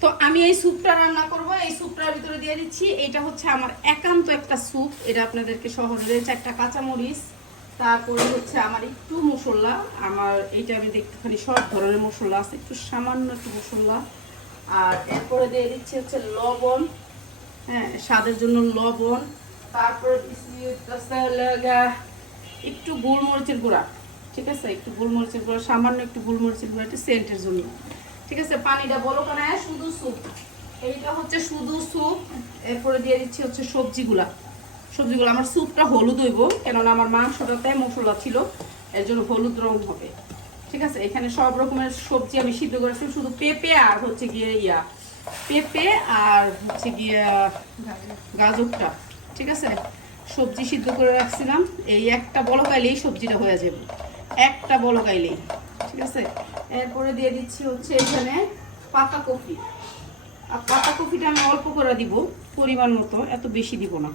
তো আমি এই স্যুপটা রান্না করব, এই স্যুপটার ভিতরে দিয়ে দিচ্ছি। এটা হচ্ছে আমার একান্ত একটা স্যুপ। এটা আপনাদেরকে শহরে রয়েছে একটা কাঁচামরিচ, তারপরে হচ্ছে আমার একটু মশলা। আমার এইটা আমি একটুখানি সব ধরনের মশলা আছে, একটু সামান্য একটু মশলা। আর এরপরে দিয়ে দিচ্ছি হচ্ছে লবণ। হ্যাঁ স্বাদের জন্য লবণ। তারপরে একটু গোলমরিচের গুঁড়া, ঠিক আছে? একটু গোলমরিচের গুঁড়া, সামান্য একটু গোলমরিচের গুঁড়া, একটু সেন্টের জন্য। ঠিক আছে, পানিটা বলো কেন? শুধু স্যুপ এইটা হচ্ছে শুধু স্যুপ এরপরে দিয়ে দিচ্ছি হচ্ছে সবজিগুলা। সবজিগুলো, আমার স্যুপটা হলুদ হইব, কেননা আমার মাংসটাতে মশলা ছিল, এর জন্য হলুদ রং হবে। ঠিক আছে, এখানে সব রকমের সবজি আমি সিদ্ধ করেছি, শুধু পেঁপে আর হচ্ছে গিয়ে ইয়া, পেঁপে আর হচ্ছে গিয়ে গাজরটা। ঠিক আছে, সবজি সিদ্ধ করে রাখছিলাম। এই একটা বড় গাইলেই সবজিটা হয়ে যাবে। একটা বড় গাইলেই ঠিক আছে? এরপরে দিয়ে দিচ্ছি হচ্ছে এখানে পাতা কফি। আর পাতা কফিটা আমি অল্প করে দিব, পরিমাণ মতো, এত বেশি দিব না।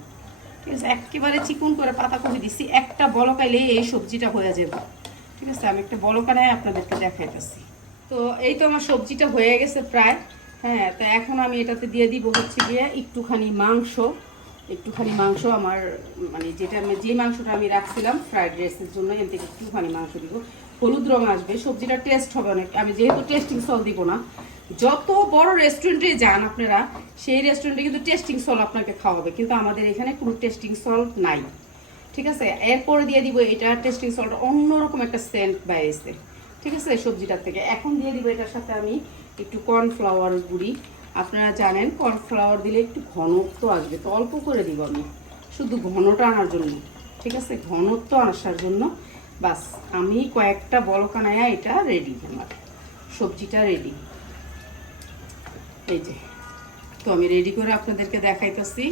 ঠিক আছে? একেবারে চিকুন করে পাতা কফি দিচ্ছি। একটা বলকাইলেই এই সবজিটা হয়ে যাবে। ঠিক আছে? আমি একটা বলকানায় আপনাদেরকে দেখাইতেছি। তো এই তো আমার সবজিটা হয়ে গেছে প্রায়। হ্যাঁ তা এখন আমি এটাতে দিয়ে দিব হচ্ছে গিয়ে একটুখানি মাংস। একটুখানি মাংস আমার মানে যেটা যে মাংসটা আমি রাখছিলাম ফ্রাইড রাইসের জন্য এর থেকে একটুখানি মাংস দিব। হলুদ রং আসবে সবজিটা টেস্ট হবে অনেক। আমি যেহেতু টেস্টিং সল দিব না, যত বড় রেস্টুরেন্টে যান আপনারা, সেই রেস্টুরেন্টে কিন্তু টেস্টিং সল আপনাকে খাওয়াবে। কিন্তু আমাদের এখানে কোনো টেস্টিং সল্ট নাই। ঠিক আছে? এরপরে দিয়ে দিব এটা টেস্টিং সল্ট অন্যরকম একটা সেন্ট বাইরেছে ঠিক আছে? সবজিটার থেকে। এখন দিয়ে দিব এটার সাথে আমি একটু কর্নফ্লাওয়ার গুঁড়ি। আপনারা জানেন, কর্নফ্লাওয়ার দিলে একটু ঘনত্ব আসবে, তো অল্প করে দিব আমি। শুধু ঘনটা আনার জন্য, ঠিক আছে? ঘনত্ব আসার জন্য, বাস, আমি কয়েকটা বলকানায়া এটা রেডি আমার। সবজিটা রেডি এই যে, তো আমি রেডি করে আপনাদেরকে দেখাইতেছি।